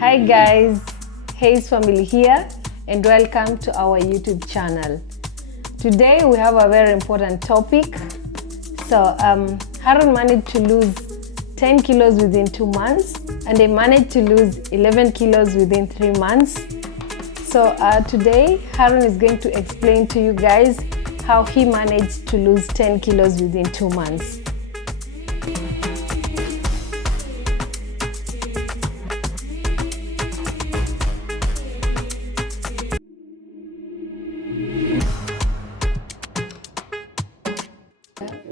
Hi guys, Hayes family here and welcome to our YouTube channel. Today we have a very important topic. So Haron managed to lose 10 kilos within 2 months and I managed to lose 11 kilos within 3 months. So today Haron is going to explain to you guys how he managed to lose 10 kilos within 2 months.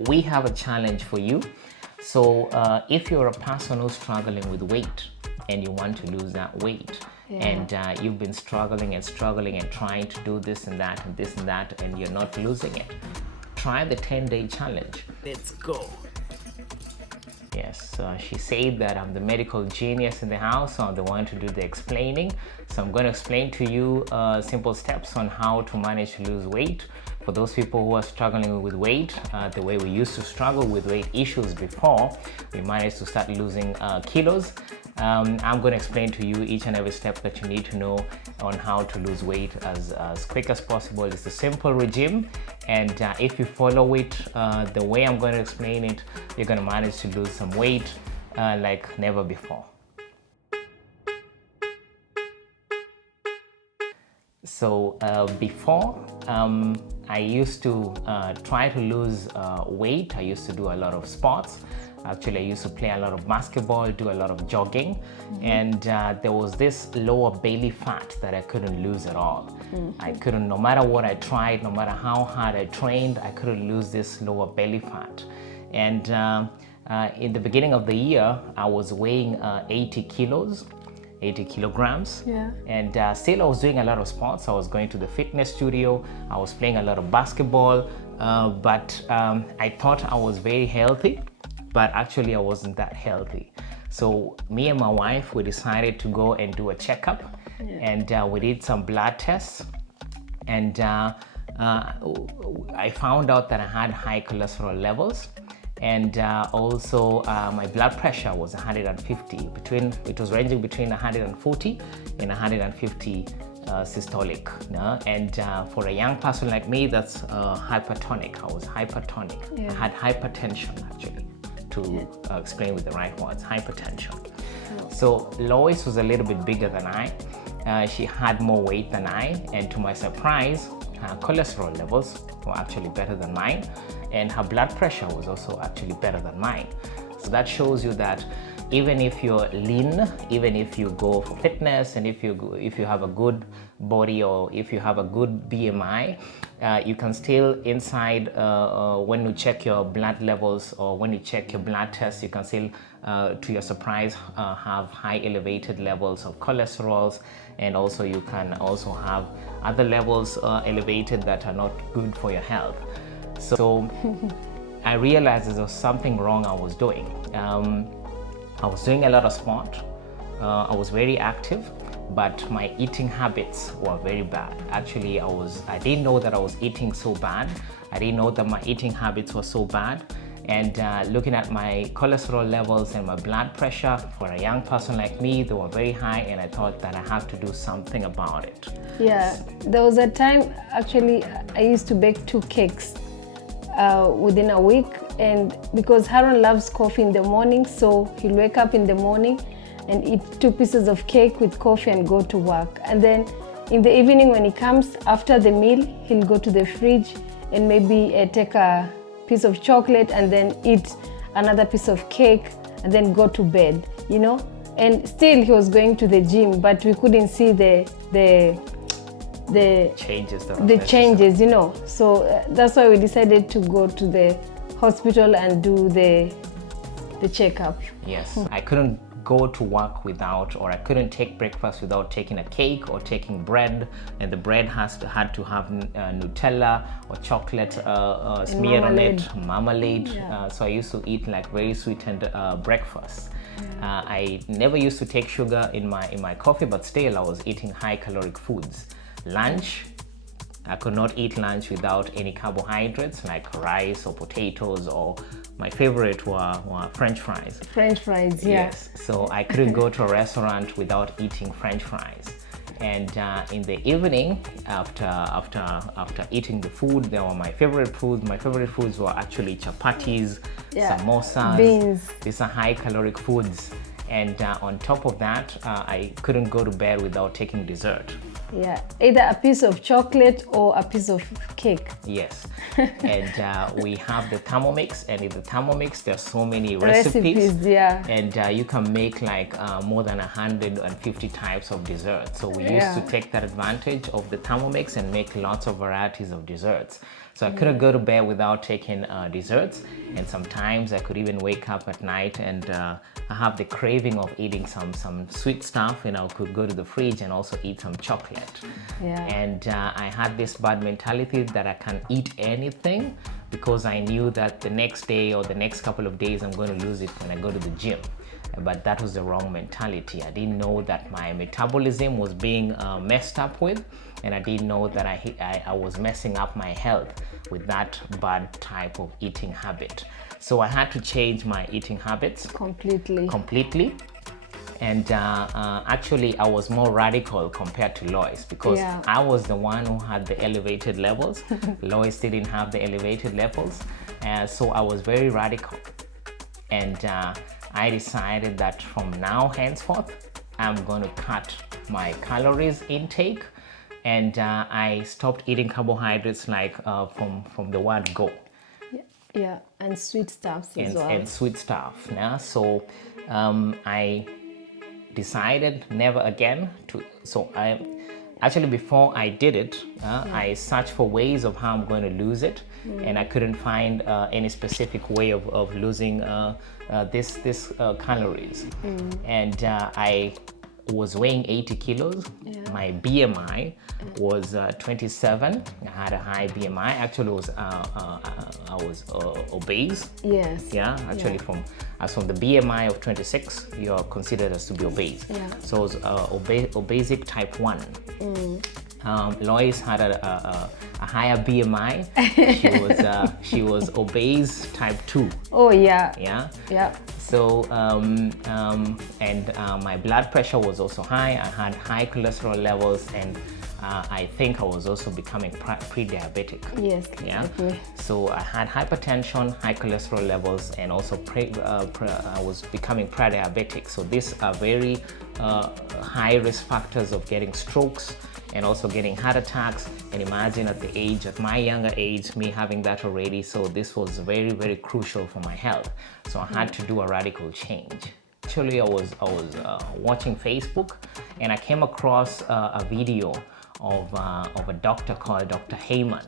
We have a challenge for you. So if you're a person who's struggling with weight and you want to lose that weight, and you've been struggling and trying to do this and that and this and that and you're not losing it, try the 10-day challenge. Let's go. Yes, she said that I'm the medical genius in the house, so I'm the one to do the explaining. So I'm going to explain to you simple steps on how to manage to lose weight. For those people who are struggling with weight, the way we used to struggle with weight issues before, we managed to start losing kilos. I'm going to explain to you each and every step that you need to know on how to lose weight as quick as possible. It's a simple regime, and if you follow it the way I'm going to explain it, you're going to manage to lose some weight like never before. So before, I used to try to lose weight. I used to do a lot of sports. Actually, I used to play a lot of basketball, do a lot of jogging, and there was this lower belly fat that I couldn't lose at all. I couldn't, no matter what I tried, no matter how hard I trained, I couldn't lose this lower belly fat. And in the beginning of the year, I was weighing 80 kilograms. And still I was doing a lot of sports. I was going to the fitness studio, I was playing a lot of basketball, but I thought I was very healthy, but actually I wasn't that healthy. So me and my wife, we decided to go and do a checkup, and we did some blood tests, and I found out that I had high cholesterol levels. And also my blood pressure was 150, it was ranging between 140 and 150 systolic. And for a young person like me, that's hypertonic. I was hypertonic. I had hypertension, actually, to explain with the right words, hypertension. So Lois was a little bit bigger than I. She had more weight than I, and to my surprise, her cholesterol levels were actually better than mine, and her blood pressure was also actually better than mine. So that shows you that even if you're lean, even if you go for fitness, and if you have a good body, or if you have a good BMI, you can still inside, when you check your blood levels or when you check your blood tests, you can still, to your surprise, have high elevated levels of cholesterols, and also you can also have other levels elevated that are not good for your health. So I realized there was something wrong I was doing. I was doing a lot of sport, I was very active, but my eating habits were very bad. Actually, I didn't know that I was eating so bad. I didn't know that my eating habits were so bad. And looking at my cholesterol levels and my blood pressure, for a young person like me, they were very high, and I thought that I have to do something about it. Yeah, there was a time, actually, I used to bake 2 cakes within a week, and because Haron loves coffee in the morning, so he'll wake up in the morning and eat 2 pieces of cake with coffee and go to work. And then in the evening when he comes after the meal, he'll go to the fridge and maybe take a piece of chocolate and then eat another piece of cake and then go to bed, you know. And still he was going to the gym, but we couldn't see the changes, you know. So that's why we decided to go to the hospital and do the checkup. Yes, I couldn't go to work without, or I couldn't take breakfast without taking a cake or taking bread, and the bread had to have Nutella or chocolate smeared on it, marmalade. So I used to eat like very sweetened breakfast. I never used to take sugar in my coffee, but still I was eating high caloric foods. Lunch, I could not eat lunch without any carbohydrates like rice or potatoes, or my favorite were French fries. French fries, yeah. Yes, so I couldn't go to a restaurant without eating French fries. And in the evening, after eating the food, they were my favorite foods. My favorite foods were actually chapatis, samosas. Beans. These are high caloric foods. And on top of that, I couldn't go to bed without taking dessert. Yeah, either a piece of chocolate or a piece of cake. Yes, and we have the Thermomix, and in the Thermomix there's so many recipes, yeah. And you can make like more than 150 types of desserts. So we used to take that advantage of the Thermomix and make lots of varieties of desserts. So I couldn't go to bed without taking desserts, and sometimes I could even wake up at night and I have the craving of eating some sweet stuff, and I could go to the fridge and also eat some chocolate. Yeah. And I had this bad mentality that I can eat anything because I knew that the next day or the next couple of days I'm going to lose it when I go to the gym. But that was the wrong mentality. I didn't know that my metabolism was being messed up with, and I didn't know that I was messing up my health with that bad type of eating habit. So I had to change my eating habits completely. And actually I was more radical compared to Lois, because I was the one who had the elevated levels. Lois didn't have the elevated levels, so I was very radical. And I decided that from now henceforth I'm going to cut my calories intake, and I stopped eating carbohydrates like from the word go. Yeah, and sweet stuff as well. And sweet stuff. Yeah? So I decided never again to. So I actually, before I did it, I searched for ways of how I'm going to lose it, and I couldn't find any specific way of losing this calories. And I was weighing 80 kilos. My BMI was 27. I had a high BMI. Actually, I was obese. Yes. Yeah. Actually, from the BMI of 26, you're considered as to be obese. Yeah. So it was obesic type 1. Lois had a higher BMI. She was obese type 2. Oh yeah. Yeah. Yeah. So my blood pressure was also high. I had high cholesterol levels, and I think I was also becoming pre-diabetic. Yes. Yeah. Definitely. So I had hypertension, high cholesterol levels, and also I was becoming pre-diabetic. So these are very high risk factors of getting strokes and also getting heart attacks. And imagine at my younger age, me having that already. So this was very, very crucial for my health. So I had to do a radical change. Actually, I was watching Facebook, and I came across a video of a doctor called Dr. Heyman.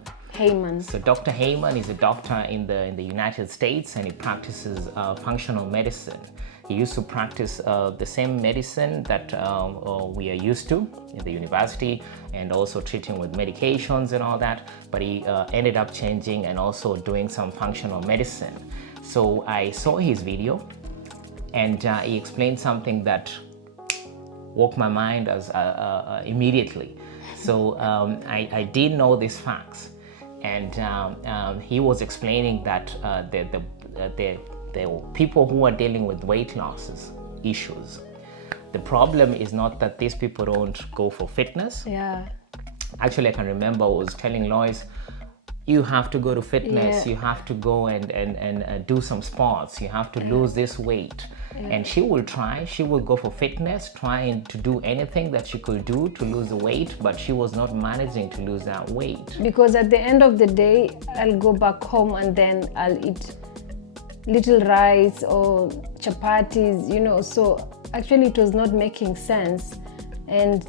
So Dr. Heyman is a doctor in the United States, and he practices functional medicine. He used to practice the same medicine that we are used to in the university, and also treating with medications and all that, but he ended up changing and also doing some functional medicine. So I saw his video, and he explained something that woke my mind as immediately. So I did know these facts, and he was explaining that the people who are dealing with weight loss issues, the problem is not that these people don't go for fitness. Yeah. Actually, I can remember I was telling Lois, you have to go to fitness, you have to go and do some sports, you have to lose this weight. And she will go for fitness, trying to do anything that she could do to lose the weight, but she was not managing to lose that weight. Because at the end of the day, I'll go back home and then I'll eat little rice or chapatis, so actually it was not making sense. And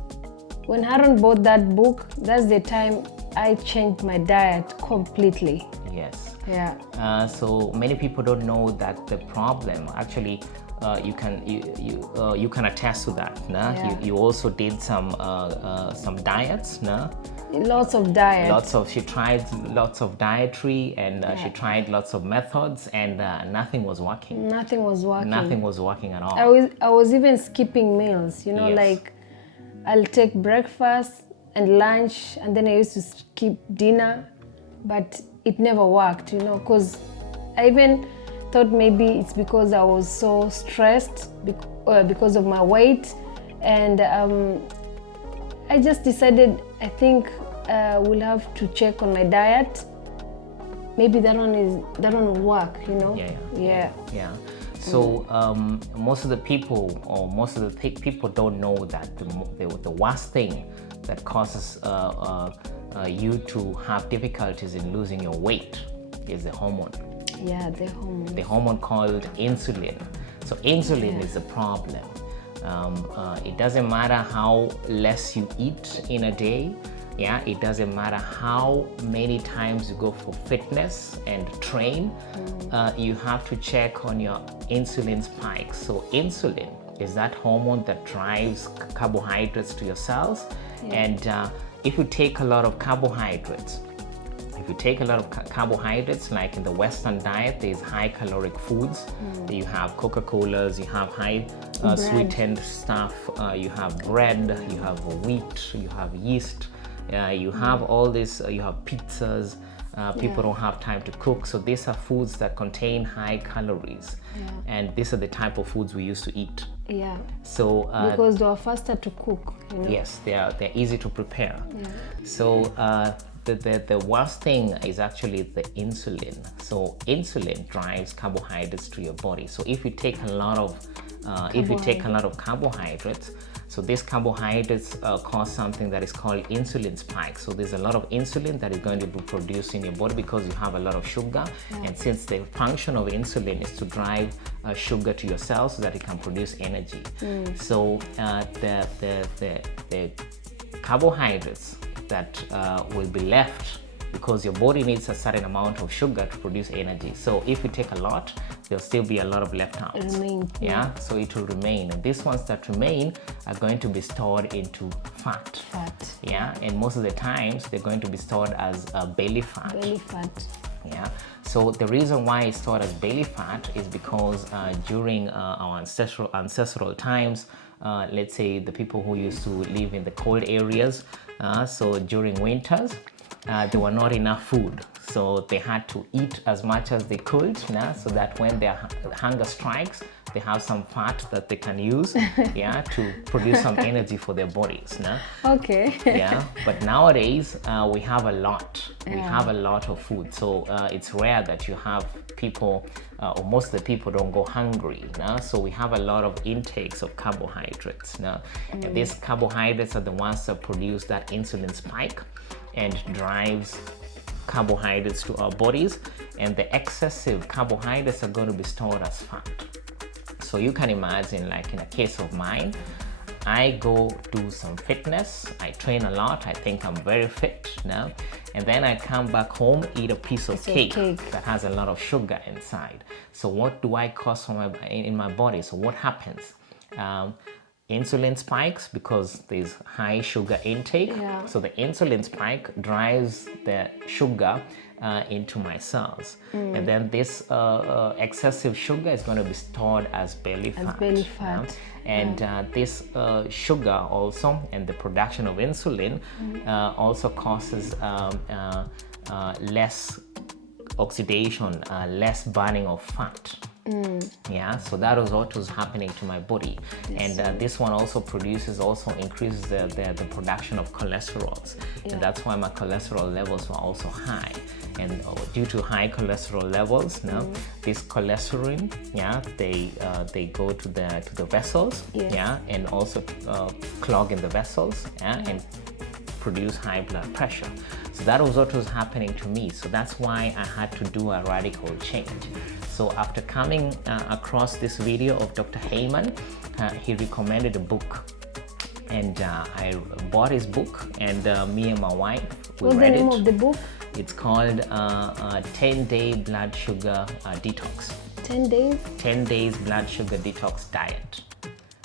when Haron bought that book, that's the time I changed my diet completely. Yes. Yeah. So many people don't know that the problem actually you can attest to that. Nah? Yeah. You also did some diets. Nah? Lots of diets. She tried lots of dietary, and she tried lots of methods, and nothing was working. Nothing was working. Nothing was working at all. I was even skipping meals, like I'll take breakfast and lunch, and then I used to skip dinner, but it never worked, you know, because I even thought maybe it's because I was so stressed because of my weight, and I just decided I think we'll have to check on my diet. Maybe that one will work, you know. Yeah. So most of the people, or most of the people don't know that the worst thing that causes you to have difficulties in losing your weight is the hormone. Yeah, the hormone. The hormone called insulin. So insulin is the problem. It doesn't matter how less you eat in a day. Yeah, it doesn't matter how many times you go for fitness and train, you have to check on your insulin spike. So insulin is that hormone that drives carbohydrates to your cells. And if you take a lot of carbohydrates, like in the Western diet, there's high caloric foods. You have Coca-Colas, you have high sweetened stuff, you have bread, you have wheat, you have yeast. You have all this, you have pizzas, people don't have time to cook. So these are foods that contain high calories. And these are the type of foods we used to eat. Yeah. So because they are faster to cook, you know? Yes, they're easy to prepare. So the worst thing is actually the insulin. So insulin drives carbohydrates to your body. So if you take a lot of carbohydrates, so these carbohydrates cause something that is called insulin spike. So there's a lot of insulin that is going to be produced in your body because you have a lot of sugar. And since the function of insulin is to drive sugar to your cells so that it can produce energy. So the carbohydrates that will be left, because your body needs a certain amount of sugar to produce energy. So if you take a lot, there'll still be a lot of left out. So it will remain. And these ones that remain are going to be stored into fat. And most of the times they're going to be stored as belly fat. So the reason why it's stored as belly fat is because during our ancestral times, let's say the people who used to live in the cold areas, so during winters, there were not enough food, so they had to eat as much as they could, so that when their hunger strikes, they have some fat that they can use to produce some energy for their bodies. But nowadays we have a lot. We have a lot of food, so it's rare that you have people, or most of the people don't go hungry. So we have a lot of intakes of carbohydrates. And these carbohydrates are the ones that produce that insulin spike and drives carbohydrates to our bodies, and the excessive carbohydrates are going to be stored as fat. So you can imagine, like in a case of mine, I go do some fitness, I train a lot, I think I'm very fit now, and then I come back home, eat a piece of cake that has a lot of sugar inside. So what do I cause in my body? So what happens? Insulin spikes because there's high sugar intake. So the insulin spike drives the sugar into my cells. And then this excessive sugar is going to be stored as belly fat. And this sugar also, and the production of insulin also causes less oxidation, less burning of fat. So that was what was happening to my body. And this one also increases the production of cholesterols. And that's why my cholesterol levels were also high. And due to high cholesterol levels, this cholesterol, they go to the vessels, and also clog in the vessels, and produce high blood pressure. So that was what was happening to me. So that's why I had to do a radical change. So after coming across this video of Dr. Heyman, he recommended a book, and I bought his book, and me and my wife, we read it. What's the name of the book? It's called 10-Day Blood Sugar Detox. 10 days? 10 Days Blood Sugar Detox Diet.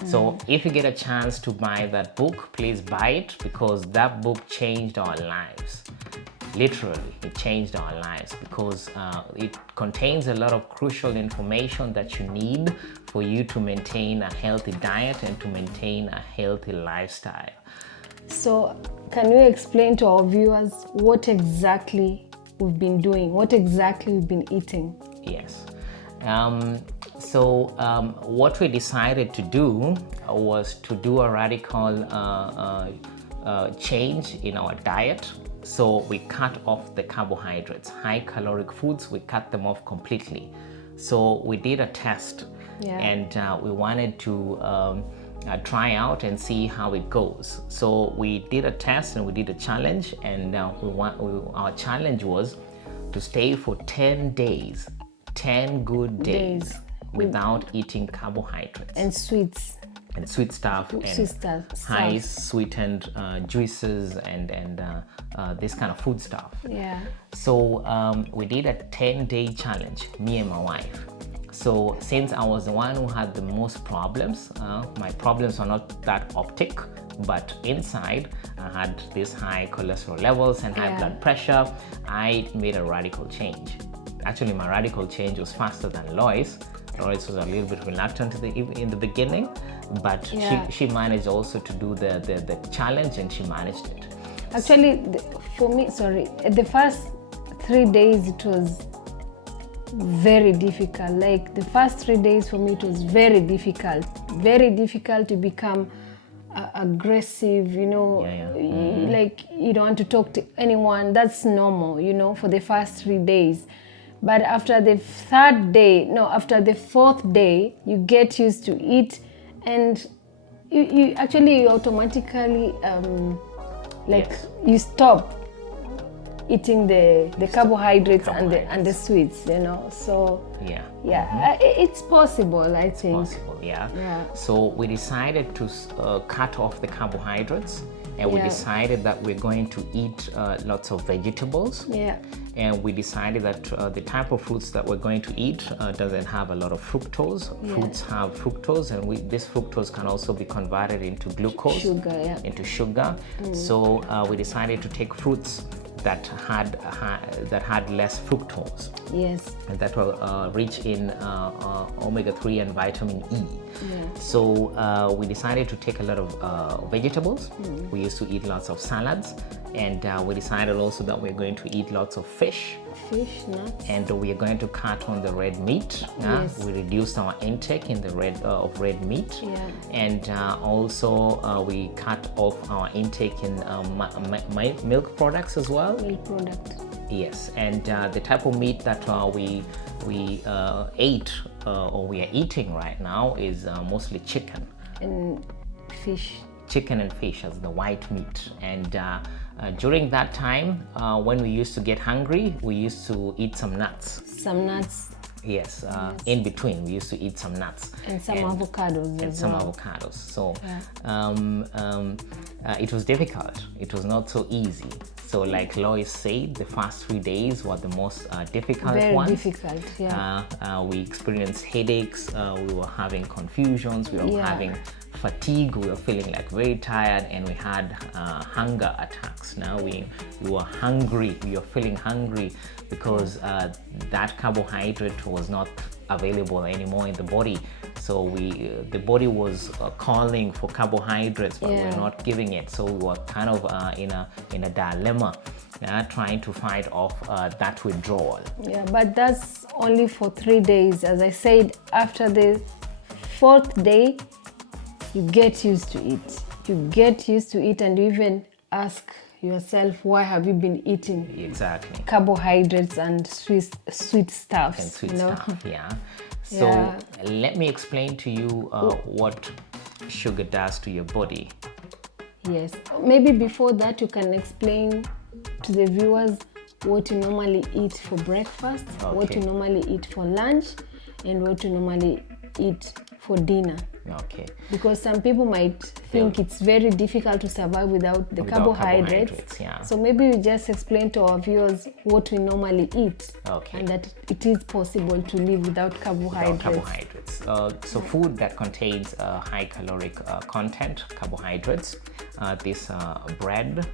So if you get a chance to buy that book, please buy it, because that book changed our lives. Literally, it changed our lives, because it contains a lot of crucial information that you need for you to maintain a healthy diet and to maintain a healthy lifestyle. So can you explain to our viewers what exactly we've been doing, what exactly we've been eating? Yes. What we decided to do was to do a radical change in our diet. So we cut off the carbohydrates, high caloric foods, we cut them off completely. So we did a test, and we wanted to try out and see how it goes. So we did a test and we did a challenge, and our challenge was to stay for 10 days, 10 good days without eating carbohydrates and sweets and sweet stuff and high sweetened juices and this kind of food stuff. Yeah. So we did a 10-day challenge, me and my wife. So since I was the one who had the most problems, my problems are not that optic, but inside I had this high cholesterol levels and high blood pressure. I made a radical change. Actually, my radical change was faster than Lois. Lois was a little bit reluctant in the beginning, but she managed also to do the challenge, and she managed it. Actually, for me, the first 3 days it was very difficult. Like the first 3 days for me, it was very difficult to become aggressive, like you don't want to talk to anyone. That's normal, for the first 3 days. But after the fourth day, you get used to it, and you automatically you stop eating the carbohydrates and the sweets, So it's possible, I think. It's possible, yeah. So we decided to cut off the carbohydrates, and we decided that we're going to eat lots of vegetables. Yeah. And we decided that the type of fruits that we're going to eat doesn't have a lot of fructose. Fruits have fructose, and this fructose can also be converted into glucose, into sugar. So we decided to take fruits that had less fructose. Yes. And that were rich in omega-3 and vitamin E. Yeah. So we decided to take a lot of vegetables. We used to eat lots of salads, and we decided also that we're going to eat lots of fish. Nuts. And we are going to cut on the red meat. We reduced our intake in the red meat. Yeah. And also we cut off our intake in milk products as well. Milk products. Yes, and the type of meat that we ate or we are eating right now is mostly chicken and fish. Chicken and fish as the white meat. And during that time, when we used to get hungry, we used to eat some nuts. Yes, in between we used to eat some nuts and some avocados and some avocados. So it was difficult. It was not so easy. So like Lois said, the first 3 days were the most difficult ones. Very difficult, yeah. We experienced headaches. We were having confusions. We were having fatigue. We were feeling like very tired, and we had hunger attacks. Now we were hungry. We were feeling hungry because that carbohydrate was not available anymore in the body. So the body was calling for carbohydrates, but we're not giving it. So we were kind of in a dilemma, trying to fight off that withdrawal. Yeah, but that's only for 3 days. As I said, after the 4th day, you get used to it. And you even ask yourself, why have you been eating carbohydrates and sweet stuff? And sweet stuff, yeah. So let me explain to you what sugar does to your body. Yes. Maybe before that, you can explain to the viewers what you normally eat for breakfast, what you normally eat for lunch, and what you normally eat for dinner. Okay. Because some people might think it's very difficult to survive without carbohydrates. So maybe we just explain to our viewers what we normally eat, and that it is possible to live without carbohydrates. So food that contains high caloric content, carbohydrates, this bread,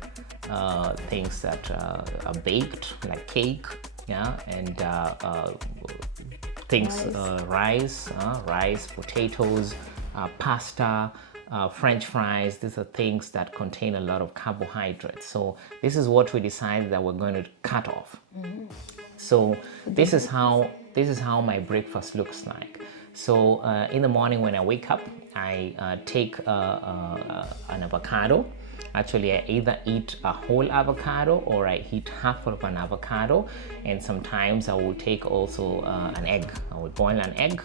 things that are baked like cake, and things rice, potatoes, pasta, French fries. These are things that contain a lot of carbohydrates. So this is what we decided that we're going to cut off. So this is how my breakfast looks like. So in the morning when I wake up, I take an avocado. Actually, I either eat a whole avocado or I eat half of an avocado, and sometimes I will take also an egg. I will boil an egg,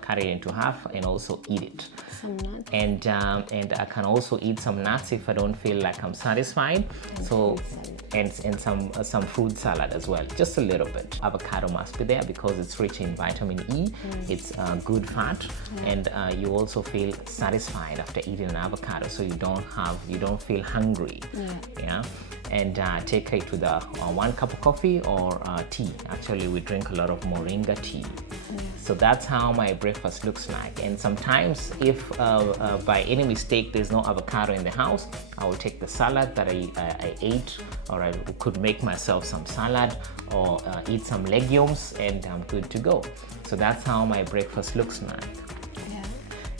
cut it into half, and also eat it. Some nuts. And I can also eat some nuts if I don't feel like I'm satisfied. And some fruit salad as well, just a little bit. Avocado must be there because it's rich in vitamin E. It's good fat, and you also feel satisfied after eating an avocado, so you don't feel hungry. Yeah. And take it with 1 cup of coffee or tea. Actually, we drink a lot of moringa tea. So that's how my breakfast looks like. And sometimes if by any mistake there's no avocado in the house, I will take the salad that I ate, or I could make myself some salad or eat some legumes, and I'm good to go. So that's how my breakfast looks like.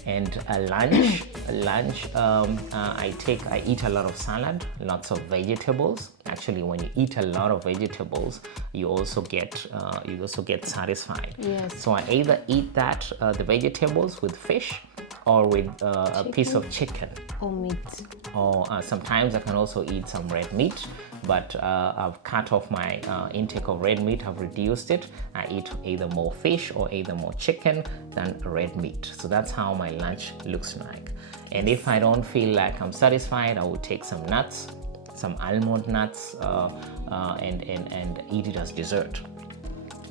And lunch, I eat a lot of salad, lots of vegetables. Actually, when you eat a lot of vegetables, you also get satisfied. Yes. So I either eat the vegetables with fish or with a piece of chicken. Or meat. Or sometimes I can also eat some red meat, but I've cut off my intake of red meat. I've reduced it. I eat either more fish or either more chicken than red meat. So that's how my lunch looks like. And if I don't feel like I'm satisfied, I will take some nuts, some almond nuts, and eat it as dessert.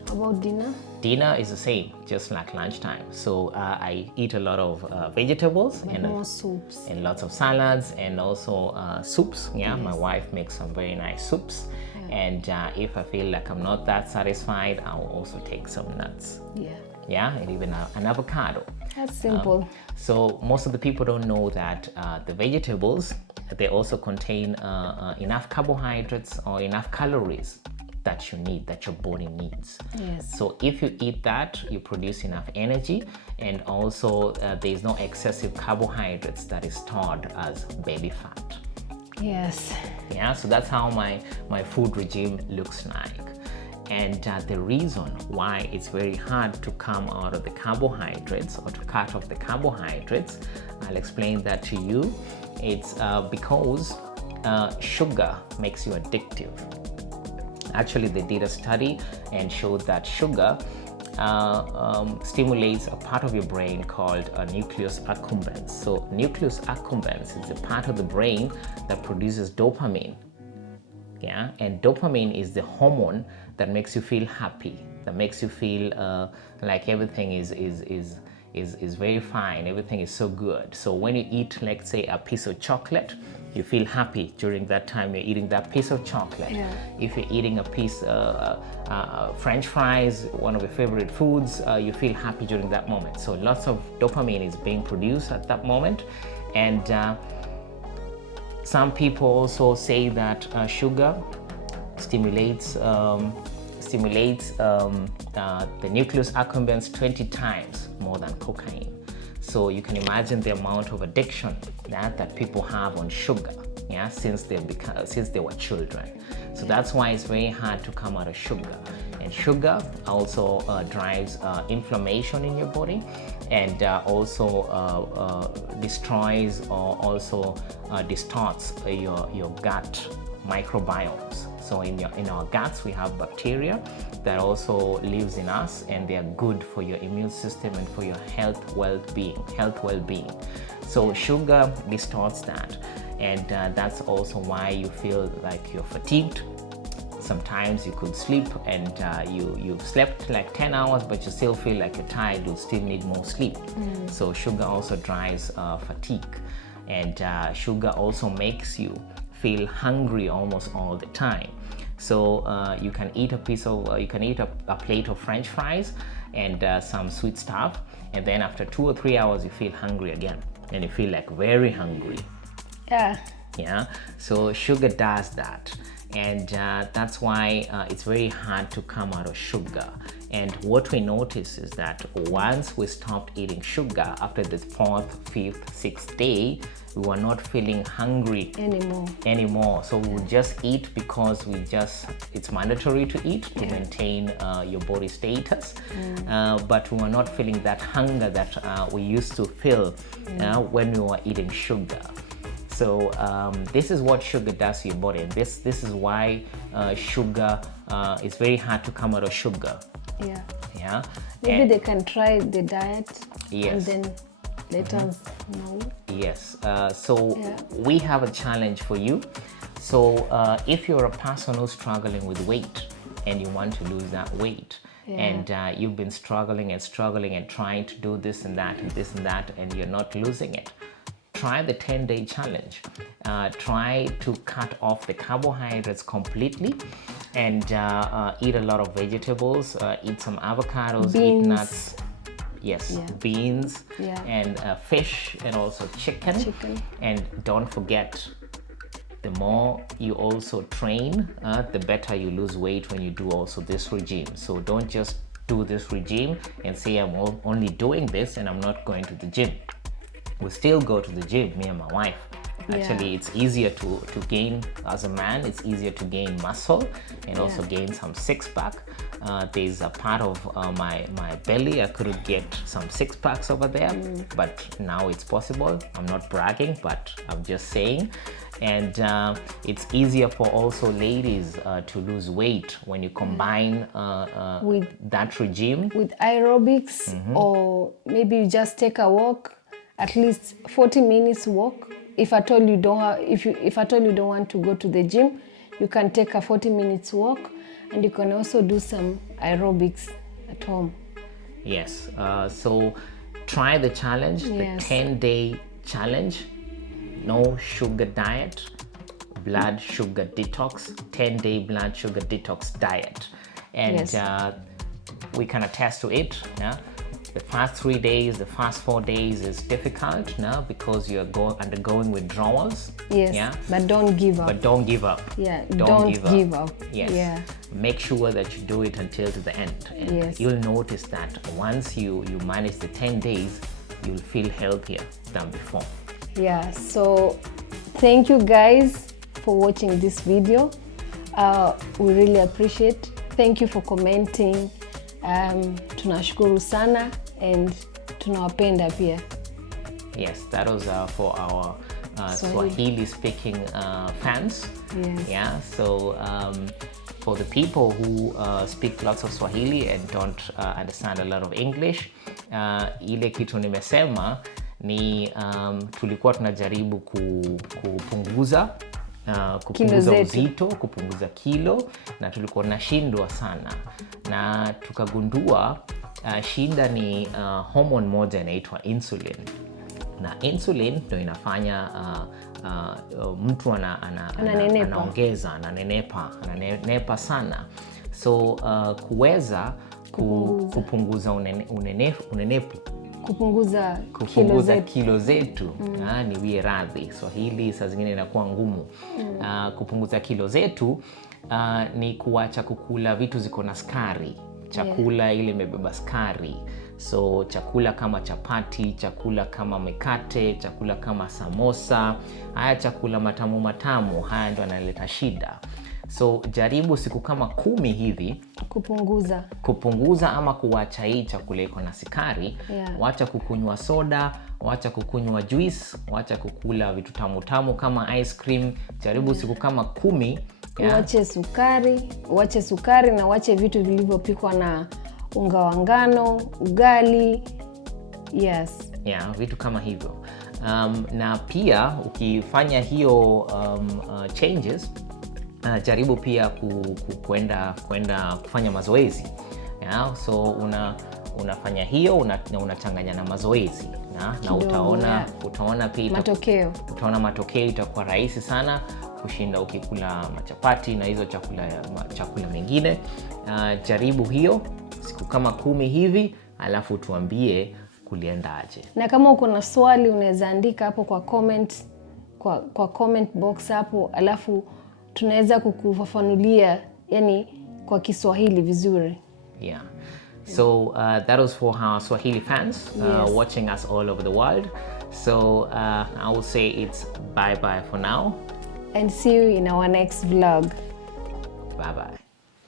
How about dinner? Dinner is the same, just like lunchtime. So I eat a lot of vegetables and more soups and lots of salads and also soups. Yeah, yes. My wife makes some very nice soups. And if I feel like I'm not that satisfied, I'll also take some nuts. Yeah, and even an avocado. That's simple. So most of the people don't know that the vegetables, they also contain enough carbohydrates or enough calories that you need, that your body needs. Yes. So if you eat that, you produce enough energy, and also there is no excessive carbohydrates that is stored as belly fat. Yes. Yeah, so that's how my food regime looks like. And the reason why it's very hard to come out of the carbohydrates or to cut off the carbohydrates, I'll explain that to you. It's because sugar makes you addictive. Actually, they did a study and showed that sugar stimulates a part of your brain called nucleus accumbens. So nucleus accumbens is the part of the brain that produces dopamine. Yeah, and dopamine is the hormone that makes you feel happy, that makes you feel like everything is very fine, everything is so good. So when you eat, like say, a piece of chocolate, you feel happy during that time you're eating that piece of chocolate. Yeah. If you're eating a piece French fries, one of your favorite foods, you feel happy during that moment. So lots of dopamine is being produced at that moment. And some people also say that sugar stimulates the nucleus accumbens 20 times more than cocaine. So you can imagine the amount of addiction that people have on sugar, yeah, since they were children. So that's why it's very hard to come out of sugar. And sugar also drives inflammation in your body, and also destroys or also distorts your gut microbiomes. So in our guts we have bacteria that also lives in us, and they are good for your immune system and for your health well-being. So sugar distorts that, and that's also why you feel like you're fatigued. Sometimes you could sleep and you've slept like 10 hours, but you still feel like you're tired, you still need more sleep. So sugar also drives fatigue, and sugar also makes you feel hungry almost all the time. So you can eat a plate of French fries and some sweet stuff, and then after 2 or 3 hours you feel hungry again, and you feel like very hungry. Yeah. So sugar does that. And that's why it's very hard to come out of sugar. And what we notice is that once we stopped eating sugar, after the 4th, 5th, 6th day, we were not feeling hungry anymore. So we would just eat because it's mandatory to eat to maintain your body status. But we were not feeling that hunger that we used to feel when we were eating sugar. So this is what sugar does to your body, and this is why sugar is very hard to come out of sugar. Yeah. Maybe they can try the diet. Yes. And then let us know. Yes. We have a challenge for you. So if you're a person who's struggling with weight and you want to lose that weight, and you've been struggling and trying to do this and that and this and that, and you're not losing it, try the 10-day challenge. Try to cut off the carbohydrates completely and eat a lot of vegetables, eat some avocados, beans. Eat nuts. Yes, beans and fish, and also chicken. And don't forget, the more you also train, the better you lose weight when you do also this regime. So don't just do this regime and say, I'm only doing this and I'm not going to the gym. We still go to the gym, me and my wife. Actually, it's easier to gain, as a man, it's easier to gain muscle and also gain some six-pack. There's a part of my belly, I couldn't get some six-packs over there, but now it's possible. I'm not bragging, but I'm just saying. And it's easier for also ladies to lose weight when you combine with that regime. With aerobics, or maybe you just take a walk, at least 40 minutes walk. If at all you don't want to go to the gym, you can take a 40 minutes walk, and you can also do some aerobics at home. Yes. So try the challenge, the 10-day challenge. No sugar diet, blood sugar detox, 10-day blood sugar detox diet. And we can attest to it. The first 3 days, the first 4 days is difficult now because you're undergoing withdrawals. But don't give up. Don't give up. Don't give up. Make sure that you do it until to the end. And you'll notice that once you manage the 10 days, you'll feel healthier than before. So thank you guys for watching this video. We really appreciate. Thank you for commenting. Tunashukuru sana and tunawapenda pia. Yes, that was for our Swahili speaking fans. So for the people who speak lots of Swahili and don't understand a lot of English, ile kitu nimesema ni tulikuwa tunajaribu kupunguza uzito, kupunguza kilo, na tulikuwa nashindwa sana, na tukagundua shida ni hormone moja inaitwa insulin, na insulin ndio inafanya mtu ananenepa sana. So kuweza kupunguza unenepu, kupunguza kilo zetu, niwie radhi, Swahili saa zingine inakuwa ngumu. Kupunguza kilo zetu ni kuacha kukula vitu ziko na sukari, chakula ile imebeba sukari. So chakula kama chapati, chakula kama mikate, chakula kama samosa, haya chakula matamu, haya ndio yanaleta shida. So jaribu siku kama 10 hivi kupunguza ama kuacha hii chakula iko na sukari. Wacha kukunywa soda, wacha kukunywa juice, wacha kukula vitu tamu kama ice cream. Jaribu siku kama 10. Wache sukari na wache vitu vilivyopikwa na unga wa ngano, ugali. Vitu kama hivyo. Na pia ukifanya hiyo changes, jaribu pia kwenda kufanya mazoezi. So unafanya hiyo, unachanganya na mazoezi, na utaona pia matokeo itakuwa rahisi sana kushinda ukikula machapati na hizo chakula mengine. Jaribu hiyo siku kama 10 hivi, alafu tuambie kuliendaje. Na kama uko na swali unaweza andika hapo kwa comment box hapo, alafu tunaweza kukufafanulia yani kwa Kiswahili vizuri. Yeah. So that was for our Swahili fans Yes. watching us all over the world. So I will say it's bye-bye for now. And see you in our next vlog. Bye-bye.